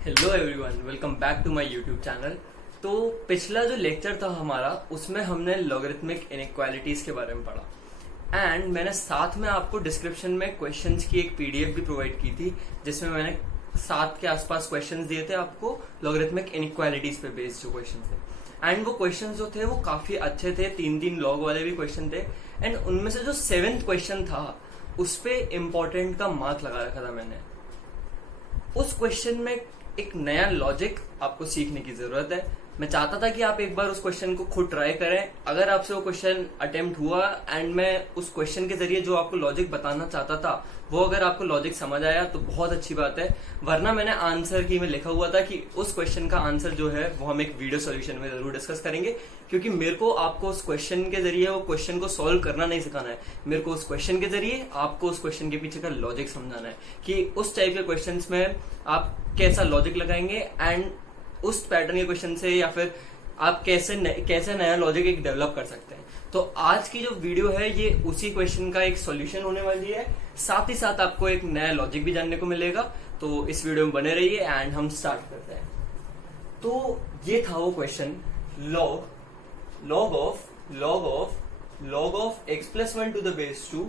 Hello everyone, welcome back to my YouTube channel. तो पिछला जो लेक्चर था हमारा, उसमें हमने लॉगरिथमिक इनइक्वालिटीज के बारे में पढ़ा एंड मैंने साथ में आपको डिस्क्रिप्शन में क्वेश्चंस की एक पीडीएफ भी प्रोवाइड की थी, जिसमें मैंने 7 के आसपास क्वेश्चंस दिए थे आपको लॉगरिथमिक इनइक्वालिटीज पे बेस्ड जो क्वेश्चन थे। एंड वो क्वेश्चंस जो थे वो काफी अच्छे थे, 3 लॉग वाले भी क्वेश्चन थे। एंड उनमें से जो 7th क्वेश्चन था उस पे इम्पोर्टेंट का मार्क लगा रखा था मैंने। उस क्वेश्चन में एक नया लॉजिक आपको सीखने की जरूरत है। मैं चाहता था कि आप एक बार उस क्वेश्चन को खुद ट्राई करें। अगर आपसे वो क्वेश्चन अटेम्प्ट हुआ एंड मैं उस क्वेश्चन के जरिए जो आपको लॉजिक बताना चाहता था वो अगर आपको लॉजिक समझ आया तो बहुत अच्छी बात है, वरना मैंने आंसर की में लिखा हुआ था कि उस क्वेश्चन का आंसर जो है वो हम एक वीडियो सॉल्यूशन में जरूर डिस्कस करेंगे, क्योंकि मेरे को आपको उस क्वेश्चन के जरिए वो क्वेश्चन को सॉल्व करना नहीं सिखाना है। मेरे को उस क्वेश्चन के जरिए आपको उस क्वेश्चन के पीछे का लॉजिक समझाना है कि उस टाइप के क्वेश्चन में आप कैसा लॉजिक लगाएंगे एंड उस पैटर्न के क्वेश्चन से या फिर आप कैसे नया लॉजिक एक डेवलप कर सकते हैं। तो आज की जो वीडियो है ये उसी क्वेश्चन का एक सॉल्यूशन होने वाली है, साथ ही साथ आपको एक नया लॉजिक भी जानने को मिलेगा। तो इस वीडियो में बने रहिए एंड हम स्टार्ट करते हैं। तो ये था वो question, log of x plus 1 to the base 2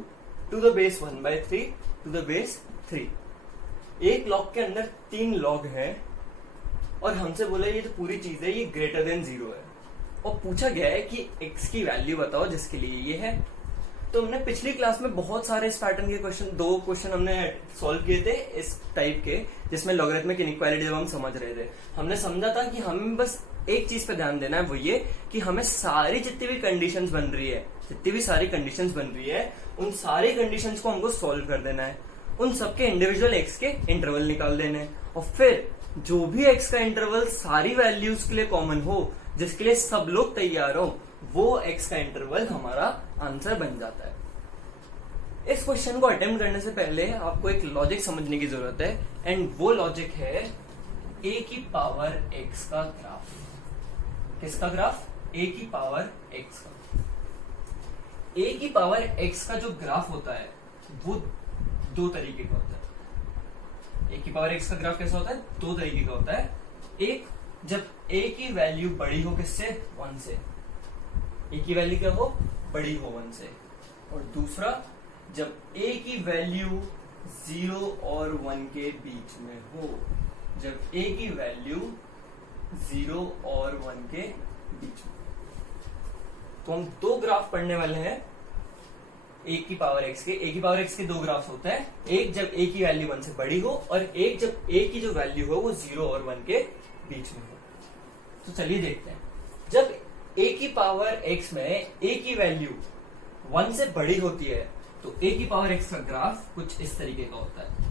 to the base 1/3 to the base 3। एक लॉग के अंदर 3 लॉग है और हमसे बोला ये जो पूरी चीज है ये ग्रेटर देन 0 है, और पूछा गया है कि x की वैल्यू बताओ जिसके लिए ये है। तो हमने पिछली क्लास में बहुत सारे इस पैटर्न के क्वेश्चन, 2 क्वेश्चन हमने सॉल्व किए थे इस टाइप के, जिसमें लॉगरिथमिक इनइक्वालिटी जब हम समझ रहे थे हमने समझा था कि हमें बस एक चीज पे ध्यान देना है, वो ये कि हमें सारी जितनी भी कंडीशंस बन रही है, जितनी भी सारी कंडीशंस बन रही है उन सारी कंडीशंस को हमको सॉल्व कर देना है, उन सबके इंडिविजुअल एक्स के इंटरवल निकाल देने हैं, और फिर जो भी एक्स का इंटरवल सारी वैल्यूज के लिए कॉमन हो, जिसके लिए सब लोग तैयार हो, वो एक्स का इंटरवल हमारा आंसर बन जाता है। इस क्वेश्चन को अटेम्प्ट करने से पहले आपको एक लॉजिक समझने की जरूरत है, एंड वो लॉजिक है a की पावर x का ग्राफ। किसका ग्राफ? a की पावर x का। a की पावर x का जो ग्राफ होता है वो 2 तरीके का होता है। a की पावर x का ग्राफ कैसा होता है? 2 तरीके का होता है। एक, जब a की वैल्यू बड़ी हो किससे? 1 से। a की वैल्यू क्या हो? बड़ी हो 1 से। और दूसरा, जब a की वैल्यू 0 और 1 के बीच में हो। जब a की वैल्यू 0 और 1 के बीच में। तो हम 2 ग्राफ पढ़ने वाले हैं a की पावर x के। a की पावर x के 2 ग्राफ होते हैं, एक जब a की वैल्यू 1 से बड़ी हो और एक जब a की जो वैल्यू हो वो 0 और 1 के बीच में हो। तो चलिए देखते हैं। जब a की पावर x में a की वैल्यू 1 से बड़ी होती है तो a की पावर x का ग्राफ कुछ इस तरीके का होता है।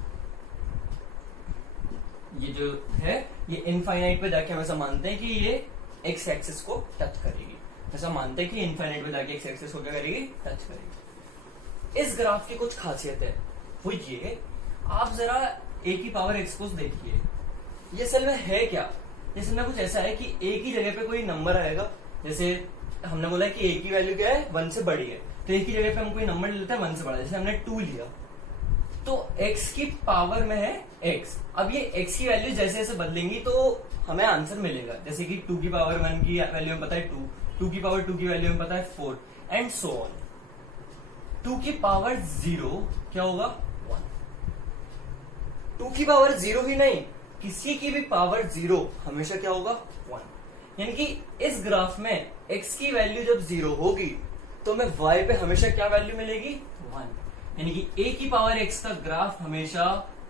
ये जो है ये इनफाइनाइट पे जाके हम ऐसा मानते हैं कि ये x एक्सिस को टच करेगी। ऐसा मानते हैं कि इनफाइनाइट पे जाके x एक्सिस को क्या करेगी? टच करेगी। इस ग्राफ की कुछ खासियत है, वो ये, आप जरा a की पावर x को देखिए। ये असल में है क्या? जैसे ना कुछ ऐसा है कि a की जगह पे कोई नंबर आएगा। जैसे हमने बोला है कि a की वैल्यू क्या है? 1 से बड़ी है, तो a की जगह पे हम कोई नंबर ले लेते हैं 1 से बड़ा। जैसे हमने 2 लिया तो x की पावर में है x। अब ये x की वैल्यू जैसे जैसे बदलेंगी तो हमें आंसर मिलेगा। जैसे कि 2 की पावर 1 की वैल्यू हमें पता है 2, 2 की पावर 2 की वैल्यू हमें पता है 4 एंड सो ऑन। 2 की पावर 0 क्या होगा? 1। 2 की पावर 0 ही नहीं, किसी की भी पावर 0 हमेशा क्या होगा? 1। यानी कि इस ग्राफ में x की वैल्यू जब 0 होगी तो हमें y पे हमेशा क्या वैल्यू मिलेगी? 1। यानी कि a की पावर x का ग्राफ हमेशा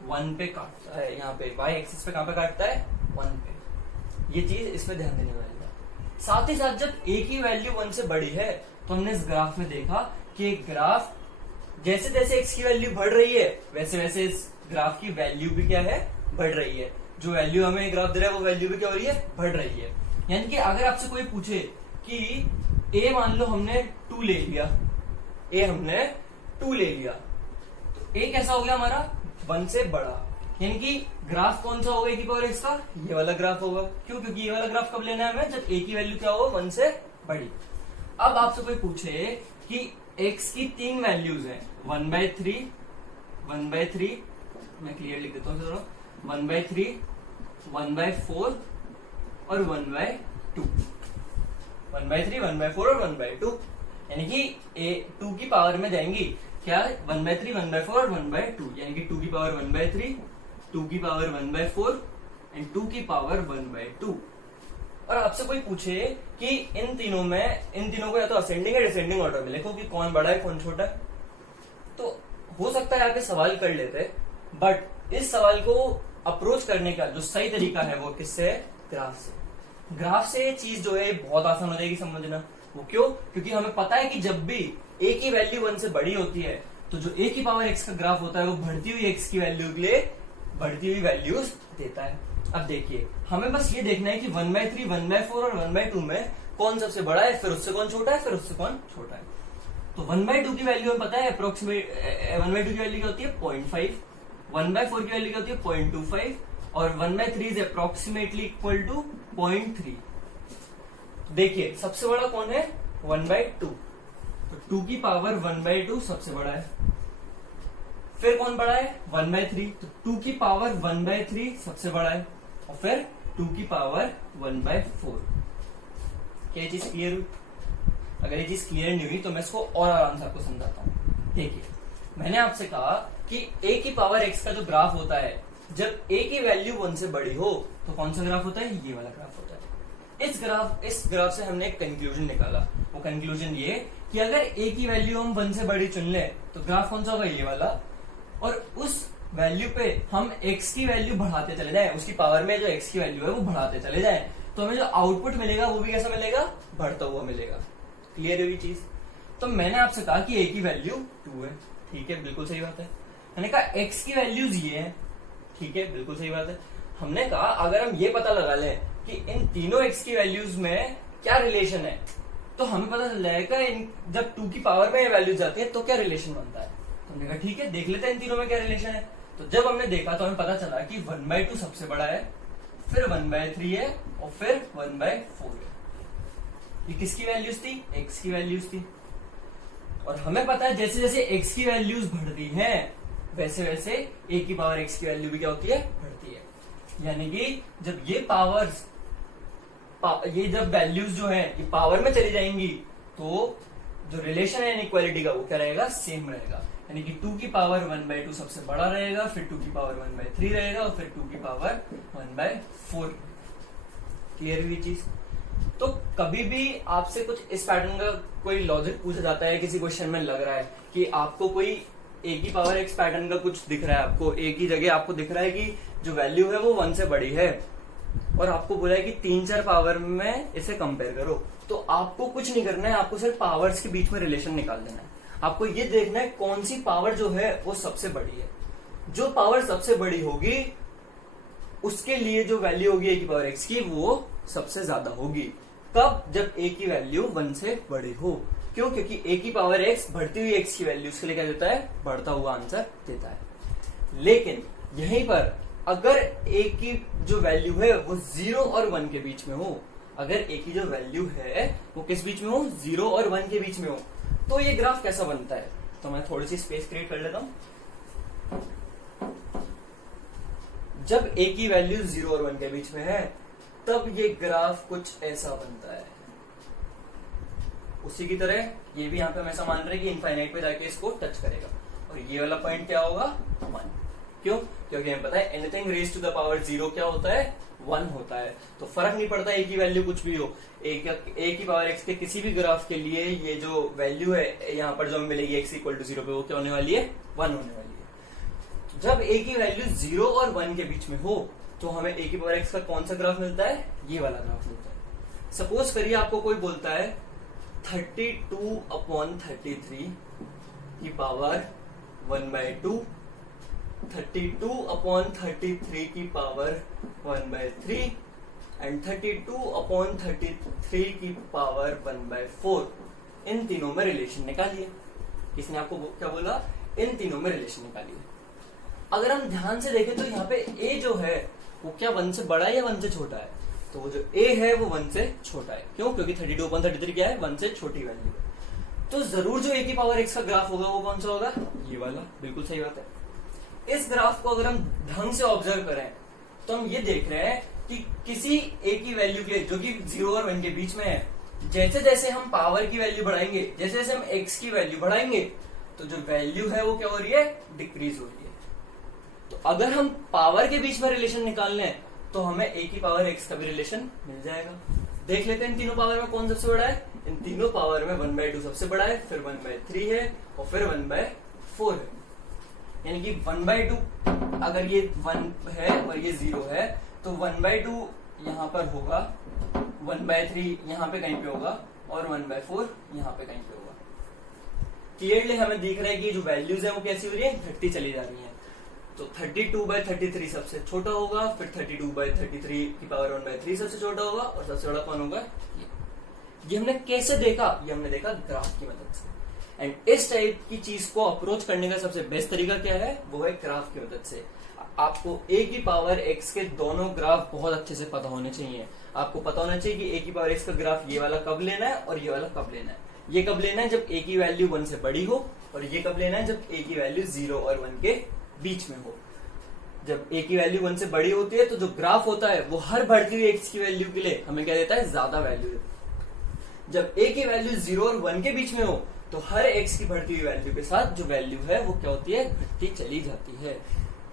1 पे काटता है। यहाँ पे y एक्सिस पे कहां पे काटता है? 1 पे। ये चीज इसमें ध्यान देने वाली है। साथ ही साथ जब a की वैल्यू 1 से बड़ी है तो हमने इस ग्राफ में देखा कि ग्राफ जैसे जैसे x की वैल्यू बढ़ रही है वैसे वैसे इस ग्राफ की वैल्यू भी क्या है? बढ़ रही है। जो वैल्यू हमें ग्राफ दे रहा है वो वैल्यू भी क्या हो रही है? बढ़ रही है। यानी कि अगर आपसे कोई पूछे कि a मान लो हमने 2 ले लिया, a हमने 2 ले लिया, तो a कैसा हो गया हमारा? 1 से बड़ा। यानी कि ग्राफ कौन सा होगा a की पावर x का? ये वाला ग्राफ होगा। क्यों? क्योंकि ये वाला ग्राफ कब लेना है हमें? जब a की वैल्यू क्या हो? 1 से बड़ी। अब आपसे कोई पूछे कि x की 3 वैल्यूज हैं, 1/3, 1/3, मैं क्लियर लिख देता हूँ, 1/3, 1/4 और 1/2, 1/3, 1/4 और 1/2, यानी कि 2 की पावर में जाएंगी क्या, 1/3, 1/4 और 1/2, यानी कि 2 की पावर 1/3, 2 की पावर 1/4 एंड 2 की पावर 1/2। और आपसे कोई पूछे कि इन तीनों को या तो असेंडिंग या डिसेंडिंग ऑर्डर में लिखो कि कौन बड़ा है कौन छोटा है, तो हो सकता है आप ये सवाल कर लेते, बट इस सवाल को अप्रोच करने का जो सही तरीका है वो किससे है, ग्राफ से। ग्राफ से ये चीज जो है बहुत आसान हो जाएगी समझना। वो क्यों, क्योंकि हमें पता है कि जब भी a की वैल्यू 1 से बड़ी होती है तो जो a की पावर x का ग्राफ होता है वो बढ़ती हुई x की वैल्यू के लिए बढ़ती हुई वैल्यूज देता है। अब देखिए हमें बस ये देखना है कि 1/3, 1/4 और 1/2 में कौन सबसे बड़ा है, फिर उससे कौन छोटा है, फिर उससे कौन छोटा है। तो 1/2 की वैल्यू हमें पता है अप्रोक्सीमेट, 1/2 की वैल्यू क्या होती है 0.5, 1/4 की वैल्यू क्या होती है 0.25 और 1/3 इज अप्रोक्सीमेटली इक्वल टू 0.3। देखिए सबसे बड़ा कौन है 1/2, तो 2 की पावर 1/2 सबसे बड़ा है। फिर कौन बड़ा है 1/3, तो 2 की पावर 1/3 सबसे बड़ा है, और फिर 2 की पावर 1/4। क्या ये चीज क्लियर हुई? अगर ये चीज क्लियर नहीं हुई तो मैं इसको और आराम से आपको समझाता हूँ। देखिए मैंने आपसे कहा कि a की पावर x का जो ग्राफ होता है, जब a की वैल्यू 1 से बड़ी हो तो कौन सा ग्राफ होता है, ये वाला ग्राफ होता है। इस ग्राफ से हमने एक कंक्लूजन निकाला। वो कंक्लूजन ये कि अगर a की वैल्यू हम 1 से बड़ी चुन ले तो ग्राफ कौन सा होगा, ये वाला, और उस वैल्यू पे हम x की वैल्यू बढ़ाते चले जाएं, उसकी पावर में जो x की वैल्यू है वो बढ़ाते चले जाएं, तो हमें जो आउटपुट मिलेगा वो भी कैसा मिलेगा, बढ़ता हुआ मिलेगा। क्लियर हुई चीज? तो मैंने आपसे कहा कि a की वैल्यू 2 है, ठीक है, बिल्कुल सही बात है। मैंने कहा x की वैल्यूज ये है, ठीक है, बिल्कुल सही बात है। हमने कहा अगर हम ये पता लगा लें कि इन तीनों x की वैल्यूज में क्या रिलेशन है, तो हमें पता चल जाएगा जब 2 की पावर में ये वैल्यूज जाती है तो क्या रिलेशन बनता है। तो हमने कहा ठीक है देख लेते हैं इन तीनों में क्या रिलेशन है। तो जब हमने देखा तो हमें पता चला कि 1/2 सबसे बड़ा है, फिर 1/3 है और फिर 1/4 है। ये किसकी वैल्यूज थी, x की वैल्यूज थी। और हमें पता है जैसे जैसे x की वैल्यूज बढ़ती हैं वैसे वैसे a की पावर x की वैल्यू भी क्या होती है, बढ़ती है। यानी कि जब ये जब वैल्यूज जो है ये पावर में चली जाएंगी तो जो रिलेशन है इनइक्वालिटी का वो क्या रहेगा, सेम रहेगा। यानी कि 2 की पावर 1/2 सबसे बड़ा रहेगा, फिर 2 की पावर 1/3 रहेगा और फिर 2 की पावर 1/4। क्लियर हुई चीज? तो कभी भी आपसे कुछ इस पैटर्न का कोई लॉजिक पूछा जाता है, किसी क्वेश्चन में लग रहा है कि आपको कोई a की पावर x पैटर्न का कुछ दिख रहा है, आपको a की जगह आपको दिख रहा है कि जो वैल्यू है वो 1 से बड़ी है, और आपको बोला है कि 3-4 पावर में इसे कंपेयर करो, तो आपको कुछ नहीं करना है, आपको सिर्फ पावर्स के बीच में रिलेशन निकाल देना है। आपको ये देखना है कौन सी पावर जो है वो सबसे बड़ी है। जो पावर सबसे बड़ी होगी उसके लिए जो वैल्यू होगी a की पावर x की वो सबसे ज्यादा होगी। कब? जब a की वैल्यू 1 से बड़ी हो। क्यों? क्योंकि a की पावर x बढ़ती हुई x की वैल्यू उसके लिए क्या देता है, बढ़ता हुआ आंसर देता है। लेकिन यहीं पर अगर a की जो वैल्यू है वो 0 और 1 के बीच में हो, अगर a की जो वैल्यू है वो किस बीच में हो, 0 और 1 के बीच में हो, तो ये ग्राफ कैसा बनता है। तो मैं थोड़ी सी स्पेस क्रिएट कर लेता हूं। जब a की वैल्यू 0 और 1 के बीच में है तब ये ग्राफ कुछ ऐसा बनता है। उसी की तरह ये भी यहाँ पे हम ऐसा मान रहे हैं कि इनफाइनाइट पे जाके इसको टच करेगा, और ये वाला पॉइंट क्या होगा, 1। क्यों? क्योंकि हमें पता है anything raise to the power 0 क्या होता है, 1 होता है। तो फर्क नहीं पड़ता a की वैल्यू कुछ भी हो, a की पावर x के किसी भी ग्राफ के लिए ये जो वैल्यू है यहाँ पर जो हमें मिलेगी x इक्वल टू 0 पे, वो क्या होने वाली है, 1 होने वाली है। जब a की वैल्यू 0 और 1 के बीच में हो तो हमें a की पावर x का कौन सा ग्राफ मिलता है, ये वाला ग्राफ मिलता है। सपोज करिए आपको कोई बोलता है 32/33 की पावर 1/2, 32/33 की पावर 1/3 एंड 32/33 की पावर 1/4। इन तीनों में रिलेशन निकालिए। किसने आपको क्या बोला, इन तीनों में रिलेशन निकालिए। अगर हम ध्यान से देखें तो यहाँ पे a जो है वो क्या 1 से बड़ा है या 1 से छोटा है, तो वो जो a है वो 1 से छोटा है। क्यों? क्योंकि 32/33 क्या है, 1 से छोटी वैल्यू है। तो जरूर जो a की पावर x का ग्राफ होगा वो कौन सा होगा, ये वाला। बिल्कुल सही बात है। इस ग्राफ को अगर हम ढंग से ऑब्जर्व करें तो हम ये देख रहे हैं कि किसी a की वैल्यू के जो कि 0 और 1 के बीच में है, जैसे जैसे हम पावर की वैल्यू बढ़ाएंगे, जैसे जैसे हम x की वैल्यू बढ़ाएंगे, तो जो वैल्यू है वो क्या हो रही है, डिक्रीज हो रही है। तो अगर हम पावर के बीच में रिलेशन निकालने हैं तो हमें a की पावर x का भी रिलेशन मिल जाएगा। देख लेते हैं इन तीनों पावर में कौन सबसे बड़ा है। इन तीनों पावर में 1/2 सबसे बड़ा है, फिर 1/3 है और फिर 1/4 है। यानी कि 1/2 अगर ये 1 है और ये 0 है तो 1/2 यहाँ पर होगा, 1/3 यहाँ पे कहीं पे होगा और 1/4 यहाँ पे कहीं पे होगा। क्लियरली हमें दिख रहा है कि जो वैल्यूज है वो कैसी हो रही है, घटती चली जा रही है। तो 32/33 सबसे छोटा होगा, फिर 32/33 की पावर 1/3 सबसे छोटा होगा और सबसे बड़ा कौन होगा, ये हमने कैसे देखा, ये हमने देखा ग्राफ की मदद से। एंड इस टाइप की चीज को अप्रोच करने का सबसे बेस्ट तरीका क्या है, वो है ग्राफ की मदद से। आपको a की पावर x के दोनों ग्राफ बहुत अच्छे से पता होने चाहिए। आपको पता होना चाहिए कि a की पावर x का ग्राफ ये वाला कब लेना है और ये वाला कब लेना है। ये कब लेना है, जब a की वैल्यू 1 से बड़ी हो, और ये कब लेना है, जब a की वैल्यू 0 और 1 के बीच में हो। जब a की वैल्यू 1 से बड़ी होती है तो जो ग्राफ होता है वो हर बढ़ती हुई x की वैल्यू के लिए हमें क्या देता है, ज्यादा वैल्यू देता है। जब a की वैल्यू 0 और 1 के बीच में हो तो हर x की बढ़ती हुई वैल्यू के साथ जो वैल्यू है वो क्या होती है, घटती चली जाती है।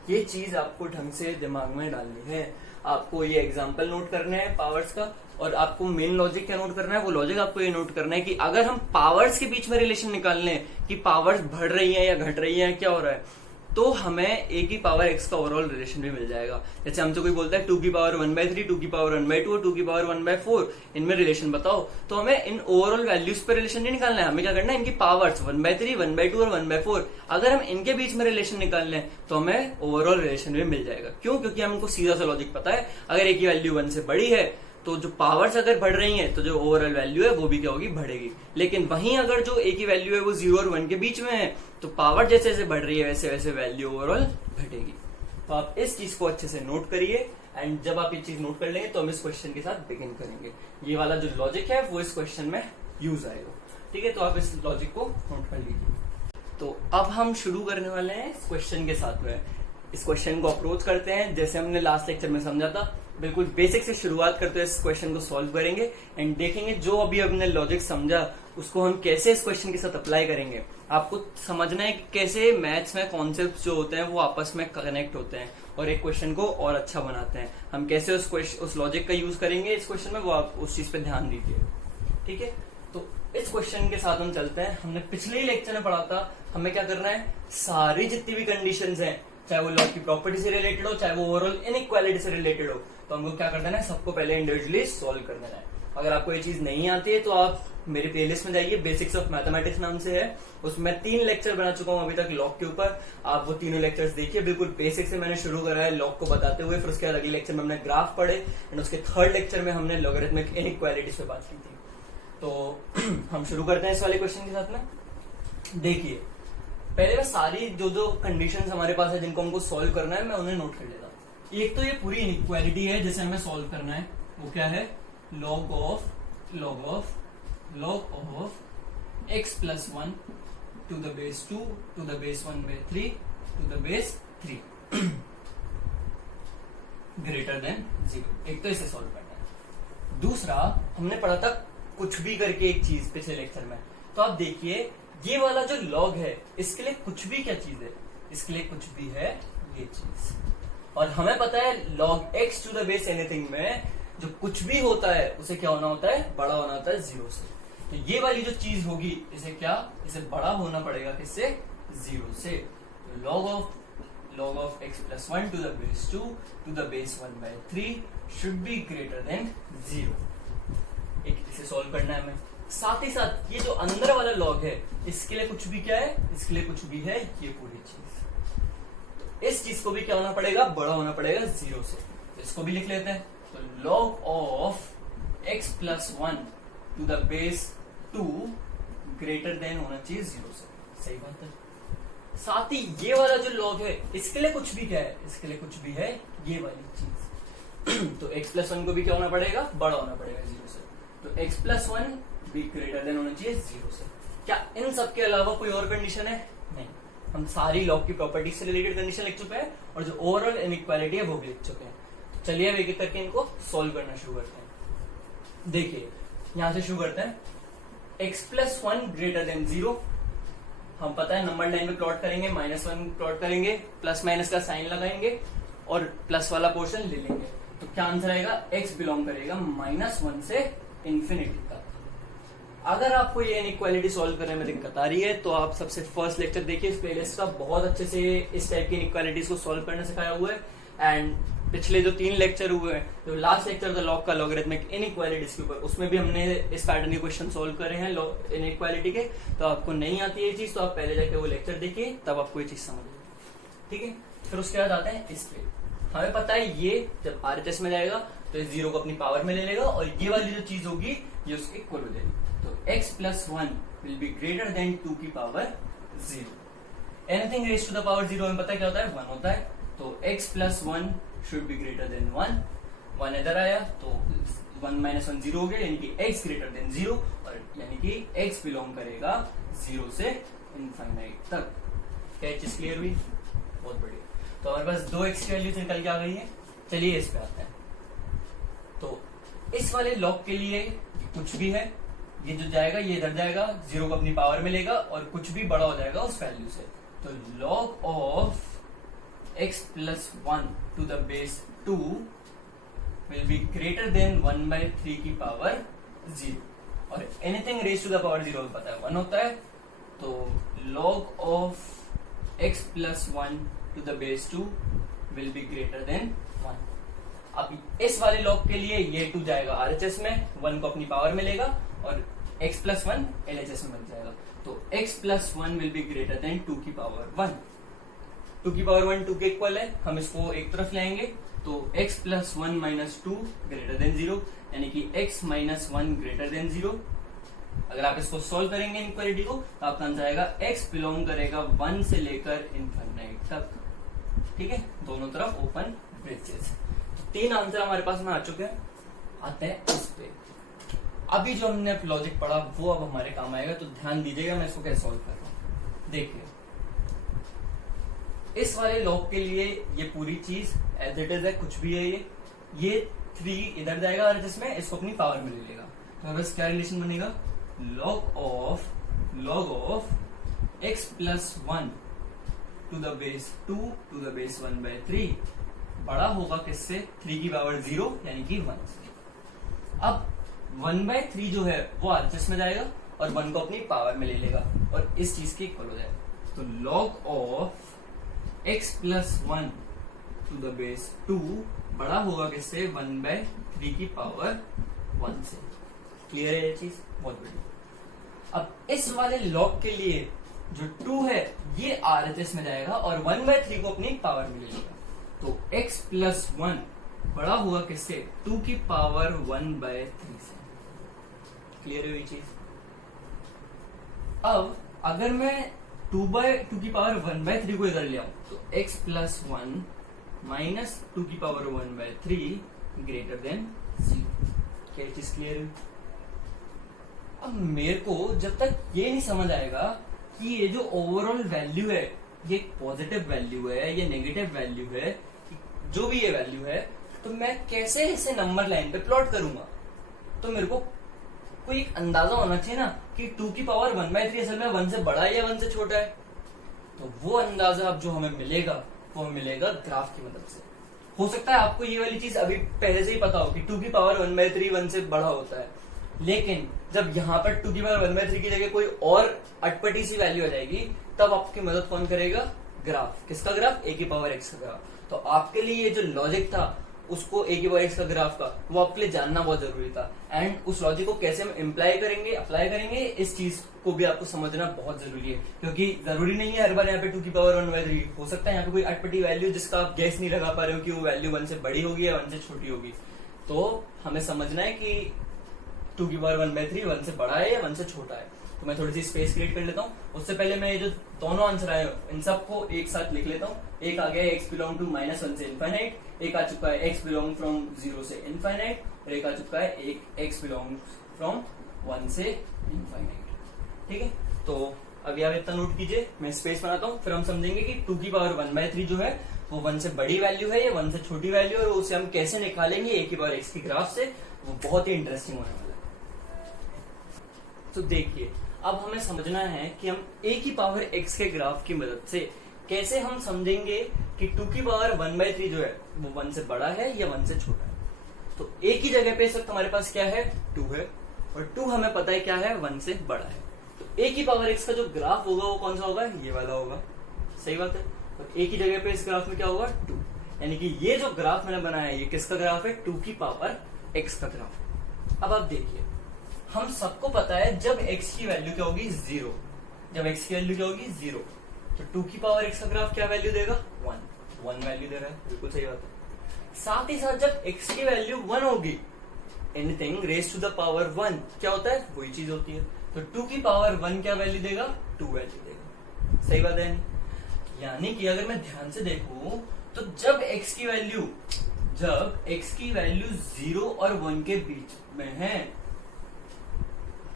ये चीज आपको ढंग से दिमाग में डालनी है। आपको ये एग्जांपल नोट करना है पावर्स का, और आपको मेन लॉजिक क्या नोट करना है, वो लॉजिक आपको ये नोट करना है कि अगर हम पावर्स के बीच में रिलेशन निकाल लें कि पावर्स बढ़ रही हैं या घट रही हैं, क्या हो रहा है, तो हमें a की पावर x का ओवरऑल रिलेशन भी मिल जाएगा। जैसे हमसे कोई बोलता है 2 की पावर 1/3, 2 की पावर 1/2 और 2 की पावर 1/4, इनमें रिलेशन बताओ, तो हमें इन ओवरऑल वैल्यूज पे रिलेशन नहीं निकालना है, हमें क्या करना है, इनकी पावर्स 1/3, 1/2 और 1/4 अगर हम इनके बीच में रिलेशन निकाल लें तो हमें ओवरऑल रिलेशन भी मिल जाएगा। क्यों, क्योंकि हमको सीधा सा लॉजिक पता है, अगर a की वैल्यू 1 से बड़ी है तो जो पावर्स अगर बढ़ रही हैं तो जो ओवरऑल वैल्यू है वो भी क्या होगी, बढ़ेगी। लेकिन वहीं अगर जो a की वैल्यू है वो 0 और 1 के बीच में है तो पावर जैसे जैसे बढ़ रही है वैसे वैसे वैल्यू ओवरऑल घटेगी। तो आप इस चीज को अच्छे से नोट करिए, एंड जब आप ये चीज नोट कर लेंगे तो हम इस क्वेश्चन के साथ बिगिन करेंगे। ये वाला जो लॉजिक है वो इस क्वेश्चन में यूज आएगा। ठीक है, तो आप इस लॉजिक को नोट कर लीजिए। तो अब हम शुरू करने वाले हैं इस क्वेश्चन के साथ में। इस क्वेश्चन को अप्रोच करते हैं जैसे हमने लास्ट लेक्चर में समझा था, बिल्कुल बेसिक से शुरुआत करते हुए इस क्वेश्चन को सॉल्व करेंगे एंड देखेंगे जो अभी हमने लॉजिक समझा उसको हम कैसे इस क्वेश्चन के साथ अप्लाई करेंगे। आपको समझना है कि कैसे मैथ्स में कॉन्सेप्ट्स जो होते हैं वो आपस में कनेक्ट होते हैं और एक क्वेश्चन को और अच्छा बनाते हैं। हम कैसे उस लॉजिक का यूज करेंगे इस क्वेश्चन में, वो आप उस चीज पे ध्यान दीजिए। ठीक है, तो इस क्वेश्चन के साथ हम चलते हैं। हमने पिछले ही लेक्चर में पढ़ा था, हमें क्या करना है, सारी जितनी भी कंडीशंस हैं, चाहे वो लॉ की प्रॉपर्टी से रिलेटेड हो, चाहे वो ओवरऑल इनइक्वालिटी से रिलेटेड हो, तो हमको क्या कर देना है, सबको पहले इंडिविजुअली सॉल्व कर देना है। अगर आपको ये चीज नहीं आती है तो आप मेरी प्लेलिस्ट में जाइए, बेसिक्स ऑफ मैथमेटिक्स नाम से है, उसमें 3 लेक्चर बना चुका हूं अभी तक लॉग के ऊपर। आप वो तीनों लेक्चर्स देखिए, बिल्कुल बेसिक से मैंने शुरू करा है लॉग को बताते हुए। फिर उसके बाद अगले लेक्चर में हमने ग्राफ पढ़े एंड उसके 3rd लेक्चर में हमने लॉगरिथमिक इनइक्वालिटीज पे बात की थी। तो हम शुरू करते हैं इस वाले क्वेश्चन के साथ में। देखिए, पहले मैं सारी जो कंडीशंस हमारे पास है जिनको हमको सॉल्व करना है मैं उन्हें नोट कर लेता हूँ। एक तो ये पूरी इनइक्वालिटी है जिसे हमें सॉल्व करना है, वो क्या है, log of x plus 1 to the base 2 to the base 1/3 to the base 3 greater than 0। एक तो इसे सॉल्व करना है। दूसरा हमने पढ़ा था कुछ भी करके एक चीज पिछले लेक्चर में, तो आप देखिए ये वाला जो लॉग है इसके लिए कुछ भी क्या चीज है, इसके लिए कुछ भी है ये चीज। और हमें पता है log x to the base anything में जो कुछ भी होता है उसे क्या होना होता है, बड़ा होना होता है 0 से। तो ये वाली जो चीज होगी इसे बड़ा होना पड़ेगा किससे, 0 से। तो log of x plus 1 to the base 2 to the base 1/3 should be greater than 0। एक इसे सॉल्व करना है हमें। साथ ही साथ ये जो अंदर वाला लॉग है इसके लिए कुछ भी क्या है, इसके लिए कुछ भी है ये पूरी चीज। तो इस चीज को भी क्या होना पड़ेगा, बड़ा होना पड़ेगा 0 से। तो इसको भी लिख लेते हैं। तो log of x plus 1 to the base 2 greater than होना चाहिए 0 से। सही बात है। साथ ही ये वाला जो log है इसके लिए कुछ भी क्या है, इसके लिए कुछ भी है ये वाली चीज। तो x plus 1 को भी क्या होना पड़ेगा, बड़ा होना पड़ेगा 0 से। तो x plus 1 भी ग्रेटर देन होना चाहिए 0 से। क्या इन सब के अलावा कोई और कंडीशन है? नहीं। हम सारी लॉग की प्रॉपर्टी से रिलेटेड कंडीशन लिख चुके हैं और जो ओवरऑल इनइक्वालिटी है वो भी लिख चुके हैं। चलिए अब एक एक करके इनको सोल्व करना शुरू करते हैं। देखिए यहां से शुरू करते हैं। x+1 ग्रेटर देन 0, हम पता है नंबर लाइन पे प्लॉट करेंगे, -1 प्लॉट करेंगे, प्लस माइनस का साइन लगाएंगे और प्लस वाला पोर्शन ले लेंगे। तो क्या आंसर आएगा, x बिलोंग करेगा -1 से इंफिनिटी तक। अगर आपको ये इनइक्वालिटी सॉल्व करने में दिक्कत आ रही है तो आप सबसे फर्स्ट लेक्चर देखिए, इस प्लेलिस्ट का बहुत अच्छे से इस टाइप की इनइक्वालिटीज को सॉल्व करना सिखाया हुआ है। एंड पिछले जो 3 लेक्चर हुए हैं, जो लास्ट लेक्चर था लॉग का लॉगरिथमिक इनइक्वालिटीज के ऊपर, उसमें भी हमने इस पैटर्न के क्वेश्चन सॉल्व करे हैं इनइक्वालिटी के। तो आपको नहीं आती है ये चीज तो आप पहले जाके वो लेक्चर देखिए, तब आपको ये चीज समझ आएगी। ठीक है, फिर उसके बाद आते हैं इस पे। हमें पता है ये जब RHS में जाएगा तो इस 0 को अपनी पावर में ले लेगा और ये वाली जो चीज होगी ये उसके इक्वल हो जाएगी। तो x+1 will be greater than 2 की power 0। Anything raise to the power 0 हमें पता है क्या होता है, 1 होता है। तो x+1 should be greater than 1। 1 इधर आया तो 1 - 1 0 हो गया, यानी कि x ग्रेटर देन 0, और यानी कि x बिलोंग करेगा 0 से इनफाइनाइट तक। क्या चीज क्लियर हुई? बहुत बढ़िया। तो हमारे पास 2x की वैल्यू निकल के आ गई है। चलिए इस पे आते हैं। तो इस वाले लॉग के लिए कुछ भी है, ये जो जाएगा ये इधर जाएगा, 0 को अपनी पावर में लेगा और कुछ भी बड़ा हो जाएगा उस वैल्यू से। तो log of x+1 to the base 2 will be greater than 1/3 की पावर 0, और anything raise to the power 0 में पता है 1 होता है। तो log of x+1 to the base 2 will be greater than 1। अब इस वाले लॉग के लिए ये 2 जाएगा RHS में, 1 को अपनी पावर में लेगा और x+1 LHS में बन जाएगा। तो x+1 will be greater than 2 की पावर 1। 2 की पावर 1 2 के इक्वल है, हम इसको एक तरफ लाएंगे तो x+1 - 2 ग्रेटर देन 0, यानी कि x - 1 ग्रेटर देन 0। अगर आप इसको सोल्व करेंगे इनइक्वालिटी को तो आपका आंसर आएगा x बिलोंग करेगा 1 से लेकर इनफाइनाइट तक। ठीक है, दोनों तरफ ओपन ब्रेसेस। 3 आंसर हमारे पास में आ चुके हैं। आते हैं इस पे। अभी जो हमने लॉजिक पढ़ा वो अब हमारे काम आएगा, तो ध्यान दीजिएगा मैं इसको कैसे सॉल्व कर रहा हूं। देखिए इस वाले लॉग के लिए ये पूरी चीज एज इट इज है, कुछ भी है ये 3 इधर जाएगा और जिसमें इसको अपनी पावर में ले लेगा। तो बस क्या रिलेशन बनेगा, log of x+1 to the base 2 to the base 1/3 बड़ा होगा किससे, 3 की पावर 0 यानी कि 1 से। अब 1/3 जो है वो RHS में जाएगा और 1 को अपनी पावर में ले लेगा और इस चीज के इक्वल हो जाएगा। तो log of x+1 to the base 2 बड़ा होगा किससे, 1/3 की पावर 1 से। क्लियर है ये चीज? बहुत बढ़िया। अब इस वाले लॉग के लिए जो 2 है ये RHS में जाएगा और 1/3 को अपनी पावर में ले लेगा। तो x+1 बड़ा हुआ किससे, 2 की पावर 1/3 से। क्लियर है ये चीज? अब अगर मैं 2 की पावर 1/3 को इधर ले आऊं तो x+1 - 2 की पावर 1/3 ग्रेटर देन 0। क्या चीज क्लियर है? अब मेरे को जब तक ये नहीं समझ आएगा कि ये जो ओवरऑल वैल्यू है ये पॉजिटिव वैल्यू है, ये नेगेटिव वैल्यू है, जो भी ये वैल्यू है, तो मैं कैसे इसे नंबर लाइन पे प्लॉट करूंगा। तो मेरे को कोई एक अंदाजा होना चाहिए ना कि 2 की पावर 1/3 असल में 1 से बड़ा है या 1 से छोटा है। तो वो अंदाजा अब जो हमें मिलेगा वो मिलेगा ग्राफ की मदद से। हो सकता है आपको ये वाली चीज अभी पहले से ही पता हो कि 2 की पावर 1/3 1 से बड़ा होता है, लेकिन जब यहाँ पर 2 की पावर 1/3 की जगह कोई और अटपटी सी वैल्यू आ जाएगी तब आपकी मदद कौन करेगा, ग्राफ। किसका ग्राफ, a की पावर x का ग्राफ। तो आपके लिए ये जो लॉजिक था उसको a की पावर x का ग्राफ का, वो आपके लिए जानना बहुत जरूरी था। एंड उस लॉजिक को कैसे हम इम्प्लाई करेंगे, अप्लाई करेंगे, इस चीज को भी आपको समझना बहुत जरूरी है, क्योंकि जरूरी नहीं है हर बार यहाँ पे 2 की पावर 1/3। हो सकता है यहाँ पे कोई अटपटी वैल्यू जिसका आप गैस नहीं लगा पा रहे हो कि वो वैल्यू 1 से बड़ी होगी या 1 से छोटी होगी। तो हमें समझना है कि 2 की पावर 1/3 1 से बड़ा है या 1 से छोटा है। तो मैं थोड़ी सी स्पेस क्रिएट कर लेता हूँ। उससे पहले मैं ये जो दोनों आंसर आए इन सबको एक साथ लिख लेता हूँ। एक आ गया x बिलोंग टू -1 से इनफाइनाइट, एक आ चुका है x बिलोंग फ्रॉम 0 से इनफाइनाइट, और एक आ चुका है एक x बिलोंग फ्रॉम 1 से इनफाइनाइट। ठीक है, तो अभी आप इतना नोट कीजिए, मैं स्पेस बनाता हूँ, फिर हम समझेंगे कि 2 की पावर 1/3 जो है वो 1 से बड़ी वैल्यू है या 1 से छोटी वैल्यू है, और उसे हम कैसे निकालेंगे a की पावर x की ग्राफ से, वो बहुत ही इंटरेस्टिंग होने वाला है। तो देखिए, अब हमें समझना है कि हम a की पावर x के ग्राफ की मदद से कैसे हम समझेंगे कि 2 की पावर 1/3 जो है वो 1 से बड़ा है या 1 से छोटा है। तो a की जगह पे इस वक्त हमारे पास क्या है, 2 है, और 2 हमें पता है क्या है, 1 से बड़ा है। तो a की पावर x का जो ग्राफ होगा वो कौन सा होगा, ये वाला होगा। सही बात है। और a की जगह पे इस ग्राफ में क्या होगा, 2, यानी कि ये जो ग्राफ मैंने बनाया है ये किसका ग्राफ है, 2 की पावर x का ग्राफ। अब आप देखिए, हम सबको पता है जब x की वैल्यू क्या होगी, 0, जब x की वैल्यू क्या होगी, 0, तो 2 की पावर x का ग्राफ क्या वैल्यू देगा, 1 वैल्यू दे रहा है, बिल्कुल सही बात है। साथ ही साथ जब x की वैल्यू 1 होगी, anything raise to the power 1 क्या होता है, वही चीज होती है। तो 2 की पावर 1 क्या वैल्यू देगा, 2 वैल्यू देगा। सही बात है। यानी कि अगर मैं ध्यान से देखूं तो जब x की वैल्यू 0 और 1 के बीच में है,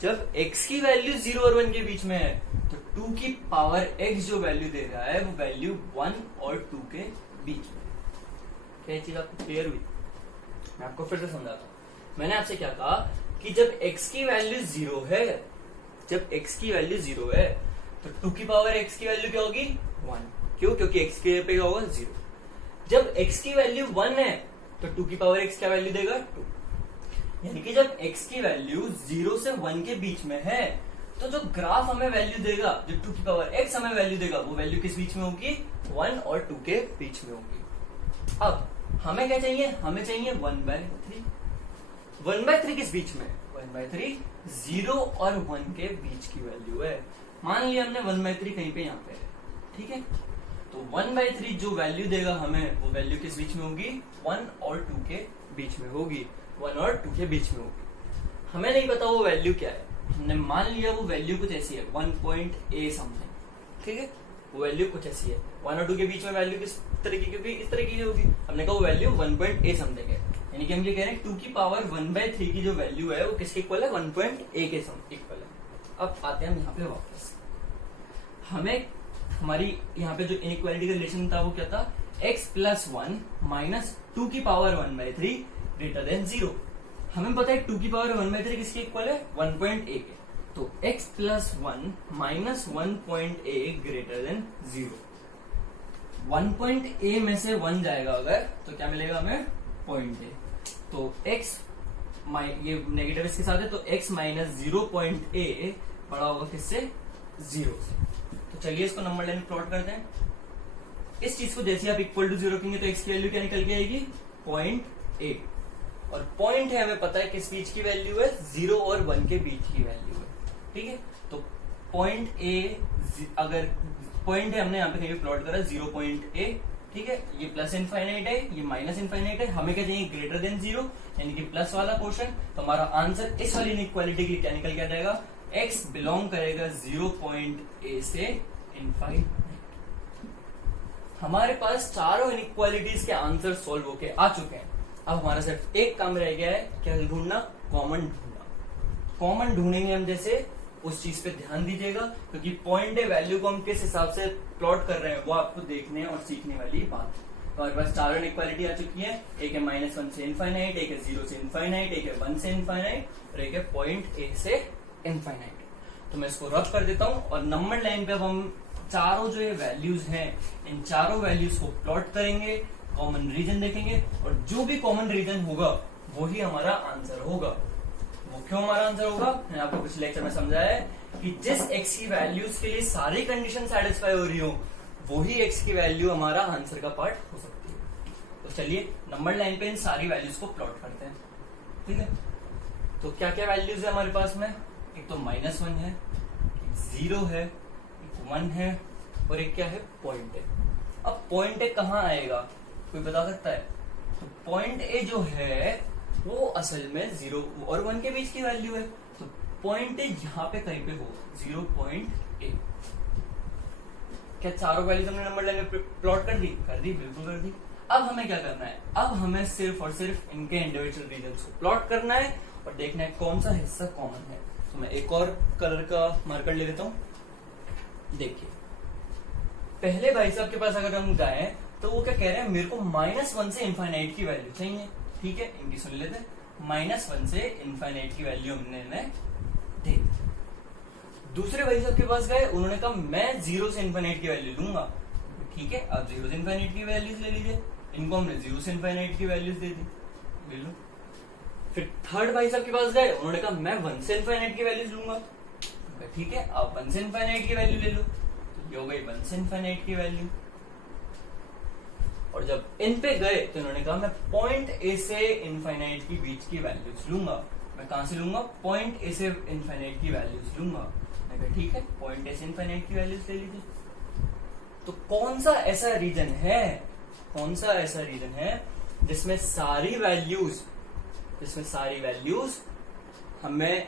जब x की वैल्यू 0 और 1 के बीच में है, तो 2 की पावर x जो वैल्यू दे रहा है वो वैल्यू 1 और 2 के बीच में। क्या ये चीज आपको क्लियर हुई? मैं आपको फिर से समझाता हूं। मैंने आपसे क्या कहा कि जब x की वैल्यू 0 है, जब x की वैल्यू 0 है, तो 2 की पावर x की वैल्यू क्या होगी, 1। क्यों? क्योंकि x के पे क्या होगा, 0। जब x की वैल्यू 1 है, तो 2 की पावर x क्या वैल्यू देगा, 2। यानी कि जब x की वैल्यू 0 से 1 के बीच में है, तो जो ग्राफ हमें वैल्यू देगा, जो 2 की पावर x हमें वैल्यू देगा, वो वैल्यू किस बीच में होगी, 1 और 2 के बीच में होगी। अब हमें क्या चाहिए, हमें चाहिए 1/3। 1/3 किस बीच में, 1/3 0 और 1 के बीच की वैल्यू है। मान लिया हमने 1/3 कहीं पे यहाँ पे है, ठीक है। तो 1/3 जो वैल्यू देगा हमें, वो वैल्यू किस बीच में होगी, 1 और 2 के बीच में होगी, 1 और 2 के बीच में होगी। हमें नहीं पता वो वैल्यू क्या है, हमने मान लिया वो वैल्यू कुछ ऐसी है, 1.a समथिंग, ठीक है। वो वैल्यू कुछ ऐसी है, 1 और 2 के बीच में वैल्यू किस तरीके की होगी, इस तरीके की होगी। हमने कहा वो वैल्यू 1.a समथिंग है, यानी कि हम ये कह रहे हैं 2 की पावर 1/3 की जो वैल्यू है वो किसके इक्वल है, 1.a के इक्वल है। अब आते हैं हम यहाँ पे वापस, हमें हमारी यहाँ पे जो इनइक्वालिटी का रिलेशन था वो क्या था, x + 1 माइनस 2 की पावर 1/3 ग्रेटर देन 0। हमें पता है 2 की पावर 1/3 किसके इक्वल है, 1.a के। तो x + 1 minus 1.a greater than 0। 1.a में से 1 जाएगा अगर, तो क्या मिलेगा हमें, 0.a। तो x ये नेगेटिव इसके साथ है, तो x माइनस 0.a बड़ा होगा किससे, 0 से। तो चलिए इसको नंबर लाइन प्लॉट करते हैं। इस चीज को जैसे आप इक्वल टू 0 रखेंगे तो x की वैल्यू क्या निकल के आएगी, 0.8। और पॉइंट है, हमें पता है किस बीच की वैल्यू है, 0 और 1 के बीच की वैल्यू है, ठीक है। तो 0.a, अगर पॉइंट है हमने यहाँ पे कहीं प्लॉट करा 0.a, ठीक है। ये प्लस इनफाइनाइट है, ये माइनस इनफाइनाइट है, हमें क्या चाहिए, ग्रेटर देन 0, यानी कि प्लस वाला पोर्शन। तो हमारा आंसर इस वाली इनइक्वालिटी की क्या निकल के आ जाएगा, x बिलोंग करेगा 0.a से इनफाइनाइट। हमारे पास चारों इनइक्वालिटीज के आंसर सॉल्व होके आ चुके हैं। अब हमारा सिर्फ एक काम रह गया है, क्या ढूंढना, कॉमन ढूंढना। कॉमन ढूंढेंगे हम, जैसे उस चीज पे ध्यान दीजिएगा, क्योंकि पॉइंट ए वैल्यू को हम किस हिसाब से प्लॉट कर रहे हैं वो आपको देखने और सीखने वाली बात है। तो हमारे पास चारों इनइक्वालिटी आ चुकी है, एक है -1 से इनफाइनाइट, एक है 0 से इनफाइनाइट, एक है 1 से इनफाइनाइट, और एक है पॉइंट ए से इनफाइनाइट। तो मैं इसको रब कर देता हूं, और नंबर लाइन पे अब हम चारों जो ये वैल्यूज हैं, इन चारों वैल्यूज को प्लॉट करेंगे, कॉमन रीजन देखेंगे, और जो भी कॉमन रीजन होगा वही हमारा आंसर होगा। वो क्यों हमारा आंसर होगा, मैंने आपको पिछले लेक्चर में समझाया है कि जिस x की वैल्यूज के लिए सारी कंडीशन सेटिस्फाई हो रही हो, वही x की वैल्यू हमारा आंसर का पार्ट हो सकती है। तो चलिए नंबर लाइन पे इन सारी वैल्यूज को प्लॉट करते हैं, ठीक है। तो क्या क्या वैल्यूज है हमारे पास में, एक तो -1 है, एक 0 है, एक 1 है, और एक क्या है, पॉइंट है। अब पॉइंट ए कहाँ आएगा, कोई बता सकता है? तो पॉइंट ए जो है वो असल में 0 और 1 के बीच की वैल्यू है, तो पॉइंट ए यहाँ पे कहीं पे होगा 0.8। क्या चारों वैल्यूज हमने नंबर लाइन में प्लॉट कर दी? बिल्कुल कर दी। अब हमें क्या करना है, अब हमें सिर्फ और सिर्फ इनके इंडिविजुअल रीजन्स को प्लॉट करना है और देखना है कौन सा हिस्सा कॉमन है। तो मैं एक और कलर का मार्कर ले लेता हूं। देखिए, पहले भाई साहब के पास अगर हम जाएं तो वो क्या कह रहे हैं, मेरे को -1 से इनफाइनाइट की वैल्यू चाहिए। ठीक है, इनकी सुन लेते हैं। -1 से इनफाइनाइट की वैल्यू हमने दे। दूसरे भाई साहब के पास गए, उन्होंने कहा मैं 0 से इनफाइनाइट की वैल्यू लूंगा। ठीक है, आप 0 से इनफाइनाइट की वैल्यूज ले लीजिए। इनको हमने 0 से इनफाइनाइट की वैल्यूज दे दी, ले लो। फिर थर्ड भाई साहब के पास गए, उन्होंने कहा मैं 1 से इनफाइनाइट की वैल्यूज लूंगा। ठीक है, आप 1 से इनफाइनाइट की वैल्यू ले लो, तो ये हो गई 1 से इनफाइनाइट की वैल्यू। और जब इन पे गए तो इन्होंने कहा मैं पॉइंट ए से इनफाइनाइट की बीच की वैल्यूज लूंगा। मैं कहां से लूंगा, पॉइंट ए से इनफाइनाइट की वैल्यूज लूंगा। ठीक है, पॉइंट ए से इनफाइनाइट की वैल्यूज ले लीजिए। तो कौन सा ऐसा रीजन है जिसमें सारी वैल्यूज हमें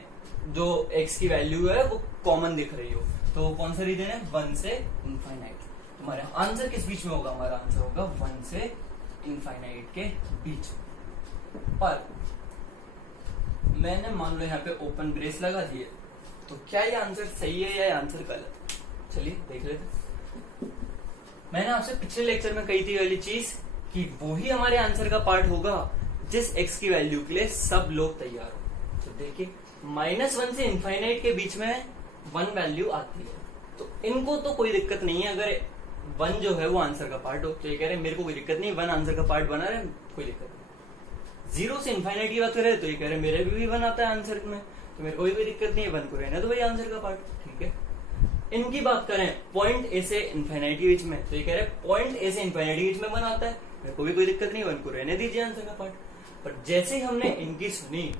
जो x की वैल्यू है वो कॉमन दिख रही हो। तो कौन सा रीजन है, 1 से इनफाइनाइट। हमारा आंसर किस बीच में होगा, हमारा आंसर होगा 1 से इनफाइनाइट के बीच। पर मैंने मान लो यहाँ पे ओपन ब्रेस लगा दिए, तो क्या ये आंसर सही है या आंसर गलत, चलिए देख लेते। मैंने आपसे पिछले लेक्चर में कही थी वाली चीज कि वो ही हमारे आंसर का पार्ट होगा जिस x की वैल्यू के लिए सब लोग तैयार हो। तो देखिए -1 से इनफाइनाइट के बीच में 1 वैल्यू आती है, तो इनको तो कोई दिक्कत नहीं है अगर 1 जो है वो आंसर का पार्ट हो। तो ये कह रहे हैं मेरे को कोई दिक्कत नहीं, 1 आंसर का पार्ट बना रहे, कोई दिक्कत नहीं। 0 से इनफाइनाइट की बात कर रहे हैं, तो ये कह रहे हैं मेरे भी 1 आता है आंसर में, तो मेरे को भी कोई दिक्कत नहीं है, 1 को रहना तो वही आंसर का पार्ट। ठीक है, इनकी बात करें पॉइंट ए से इनफाइनाइट के बीच में, तो ये कह रहे हैं पॉइंट ए से इनफाइनाइट के बीच में 1 आता है, मेरे को भी कोई दिक्कत नहीं, 1 को रहने दीजिए आंसर का पार्ट। पर जैसे ही हमने इनकी सुनी,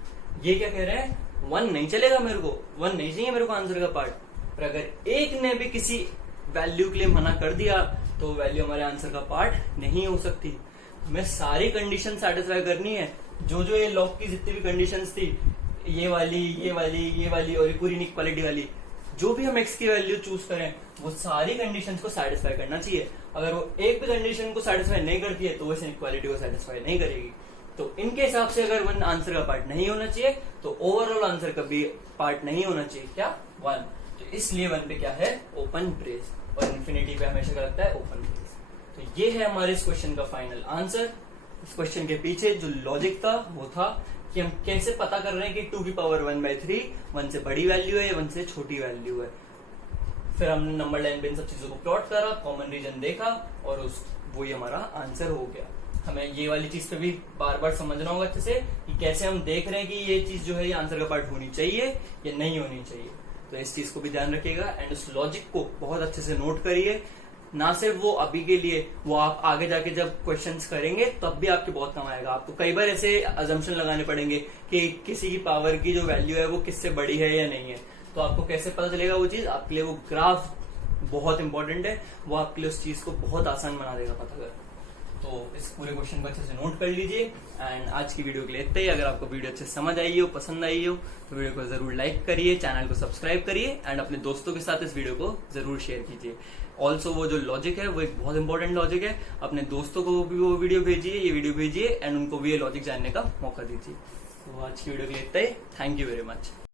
ये क्या कह रहे हैं 1 नहीं चलेगा, मेरे को 1 नहीं चाहिए मेरे को आंसर का पार्ट। पर अगर एक ने भी किसी वैल्यू के लिए मना कर दिया तो वैल्यू हमारे आंसर का पार्ट नहीं हो सकती। हमें सारी कंडीशन सेटिस्फाई करनी है। जो ये लॉग की जितनी भी कंडीशंस थी, ये वाली और ये पूरी इनइक्वालिटी वाली, जो भी हम x की वैल्यू चूज करें वो सारी कंडीशंस को सेटिस्फाई करना चाहिए। अगर वो एक भी कंडीशन को सेटिस्फाई नहीं करती है तो वो इस इनइक्वालिटी को सेटिस्फाई नहीं करेगी। तो इनके हिसाब से अगर 1 आंसर का पार्ट नहीं होना चाहिए तो ओवरऑल आंसर का भी पार्ट नहीं होना चाहिए, क्या 1। तो इसलिए 1 पे क्या है, ओपन ब्रेस, और इन्फिनिटी पे हमेशा क्या लगता है, ओपन ब्रेस। तो ये है हमारे इस क्वेश्चन का फाइनल आंसर। इस क्वेश्चन के पीछे जो लॉजिक था वो था कि हम कैसे पता कर रहे हैं कि 2 की पावर 1/3 1 से बड़ी वैल्यू है या 1 से छोटी वैल्यू है। फिर हमने नंबर लाइन पे इन सब चीजों को प्लॉट करा, कॉमन रीजन देखा, और वही हमारा आंसर हो गया। हमें ये वाली चीज पे भी बार बार समझना होगा अच्छे से कि कैसे हम देख रहे हैं कि ये चीज जो है ये आंसर का पार्ट होनी चाहिए या नहीं होनी चाहिए। तो इस चीज को भी ध्यान रखिएगा एंड उस लॉजिक को बहुत अच्छे से नोट करिए। ना सिर्फ वो अभी के लिए, वो आप आगे जाके जब क्वेश्चंस करेंगे तब भी आपके बहुत काम आएगा। आपको कई बार ऐसे अजम्पशन लगाने पड़ेंगे कि किसी की पावर की जो वैल्यू है वो किससे बड़ी है या नहीं है, तो आपको कैसे पता चलेगा वो चीज। आपके लिए वो ग्राफ बहुत इंपॉर्टेंट है, वो आपके लिए उस चीज को बहुत आसान बना देगा पता कर। तो इस पूरे क्वेश्चन को अच्छे से नोट कर लीजिए। एंड आज की वीडियो के लिए इतना ही। अगर आपको वीडियो अच्छे से समझ आई हो, पसंद आई हो, तो वीडियो को जरूर लाइक करिए, चैनल को सब्सक्राइब करिए एंड अपने दोस्तों के साथ इस वीडियो को जरूर शेयर कीजिए। ऑल्सो वो जो लॉजिक है वो एक बहुत इंपॉर्टेंट लॉजिक है, अपने दोस्तों को भी वो वीडियो भेजिए, ये वीडियो भेजिए एंड उनको भी ये लॉजिक जानने का मौका दीजिए। तो आज की वीडियो के लिए इतना ही। Thank you very much.